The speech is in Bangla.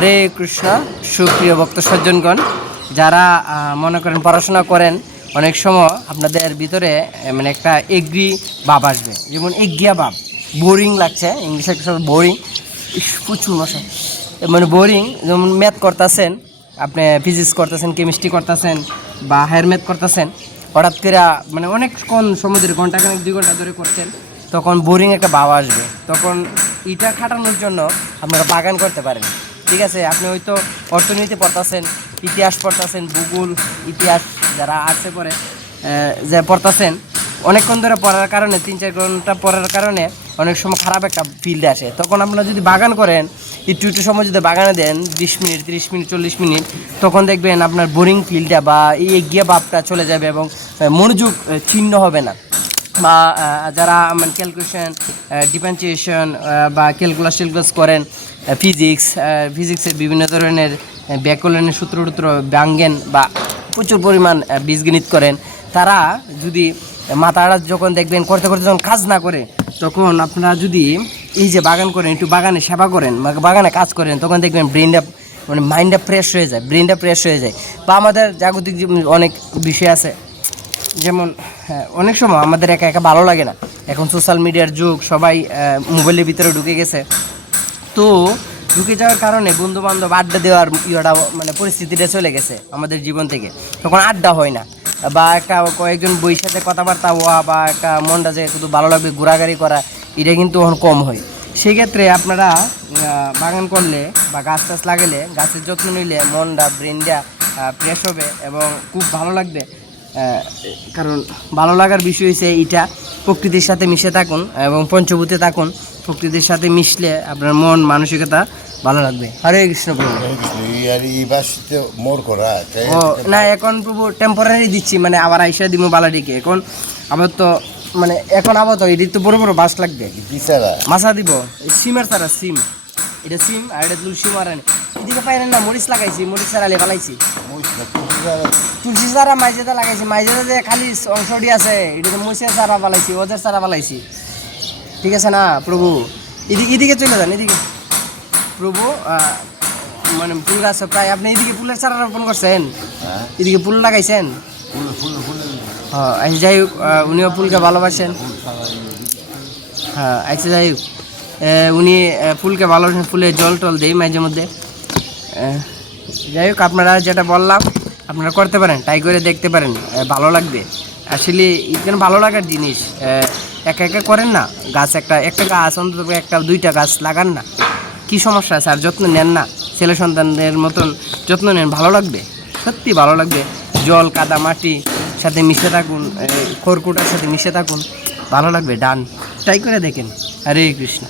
হরে কৃষ্ণ। সুপ্রিয় ভক্ত সজ্জনগণ, যারা মনে করেন পড়াশোনা করেন, অনেক সময় আপনাদের ভিতরে মানে একটা এগ্রি ভাব আসবে, যেমন এগিয়া ভাব, বোরিং লাগছে, ইংলিশে একটা বোরিং, প্রচুর মশা, মানে বোরিং। যেমন ম্যাথ করতেছেন, আপনি ফিজিক্স করতেছেন, কেমিস্ট্রি করতেছেন বা হায়ার ম্যাথ করতেছেন, হঠাৎ করে মানে অনেকক্ষণ সময় ধরে, ঘন্টাখানেক 2 ঘন্টা ধরে করছেন, তখন বোরিং একটা ভাব আসবে। তখন এটা খাটানোর জন্য আপনারা বাগান করতে পারেন। ঠিক আছে, আপনি হয়তো অর্থনীতি পড়তেছেন, ইতিহাস পড়তেছেন, ভূগোল, ইতিহাস যারা আর্টসে পড়ে যে পড়তেছেন, অনেকক্ষণ ধরে পড়ার কারণে 3-4 ঘন্টা পড়ার কারণে অনেক সময় খারাপ একটা ফিল্ডে আসে। তখন আপনারা যদি বাগান করেন, একটু সময় যদি বাগানে দেন, 20 মিনিট, 30 মিনিট, 40 মিনিট, তখন দেখবেন আপনার বোরিং ফিল্ডটা বা এই এগিয়ে ভাবটা চলে যাবে এবং মনোযোগ ছিন্ন হবে না। বা যারা মানে ক্যালকুলেশন, ডিফারেন্সিয়েশন বা ক্যালকুলাস করেন, ফিজিক্সের বিভিন্ন ধরনের ব্যাকরণের সূত্র ব্যাঙ্গেন বা প্রচুর পরিমাণ বীজগণিত করেন, তারা যদি মাথাটা যখন দেখবেন করতে করতে যখন কাজ না করে, তখন আপনারা যদি এই যে বাগান করেন, একটু বাগানে সেবা করেন, বাগানে কাজ করেন, তখন দেখবেন ব্রেনটা মানে মাইন্ডটা ফ্রেশ হয়ে যায়, ব্রেনটা ফ্রেশ হয়ে যায়। বা আমাদের জাগতিক অনেক বিষয় আছে, যেমন অনেক সময় আমাদের একা একা ভালো লাগে না। এখন সোশ্যাল মিডিয়ার যুগ, সবাই মোবাইলের ভিতরে ঢুকে গেছে। তো ঢুকে যাওয়ার কারণে বন্ধু বান্ধব আড্ডা দেওয়ার ইয়েটা মানে পরিস্থিতিটা চলে গেছে আমাদের জীবন থেকে। তখন আড্ডা হয় না, বা একটা কয়েকজন বইয়ের সাথে কথাবার্তা হওয়া বা একটা মনটা যে শুধু ভালো লাগবে ঘোরাঘুরি করা, এটা কিন্তু এখন কম হয়। সেক্ষেত্রে আপনারা বাগান করলে বা গাছ টাছ লাগালে, গাছের যত্ন নিলে মনটা, ব্রেনটা ফ্রেশ হবে এবং খুব ভালো লাগবে। কারণ ভালো লাগার বিষয় হচ্ছে এইটা, প্রকৃতির সাথে মিশে থাকুন এবং পঞ্চভূতে থাকুন। প্রকৃতির সাথে মিশলে আপনার মন মানসিকতা ভালো লাগবে। হরে কৃষ্ণ প্রভু। ও না, এখন প্রভু টেম্পোরারি দিচ্ছি, মানে আবার আইসা দিব বালাডিকে। এখন আবার তো মানে এখন আবার তো এটি তো বড় বড় বাস লাগবে, মাছা দিব সিমের সারা সিম, এটা সিম আর এটা তুলসী মারানি। এদিকে পাইলেন না, মরিচ লাগাইছি, মরিচ সারালে ফালাইছি, তুলসী চারা মাইজেদা লাগাইছি, মাইজেদা যে খালি অংশটি আছে এটা তো মরিচের চারা ফালাইছি, ওদের চারা ফালাইছি। ঠিক আছে না প্রভু, এদিকে চলে যান, এদিকে প্রভু। মানে ফুল গাছ প্রায় আপনি এদিকে ফুলের চারা রোপণ করছেন, এদিকে ফুল লাগাইছেন। হ্যাঁ আচ্ছা, যাই হোক, উনিও ফুলকে ভালোবাসেন। হ্যাঁ আচ্ছা, যাই হোক, উনি ফুলকে ভালোবাসেন, ফুলে জল টল দেই মাঝে মধ্যে। যাই হোক, আপনারা যেটা বললাম আপনারা করতে পারেন, ট্রাই করে দেখতে পারেন, ভালো লাগবে। আসলে এখানে ভালো লাগার জিনিস, একা একা করেন না, গাছ একটা গাছ অন্তত একটা 2টা গাছ লাগান না, কি সমস্যা আছে? আর যত্ন নেন না, ছেলে সন্তানদের মতন যত্ন নেন, ভালো লাগবে, সত্যি ভালো লাগবে। জল, কাদা, মাটি সাথে মিশে থাকুন, খড়কুটার সাথে মিশে থাকুন, ভালো লাগবে। ডান, ট্রাই করে দেখেন। হরে কৃষ্ণ।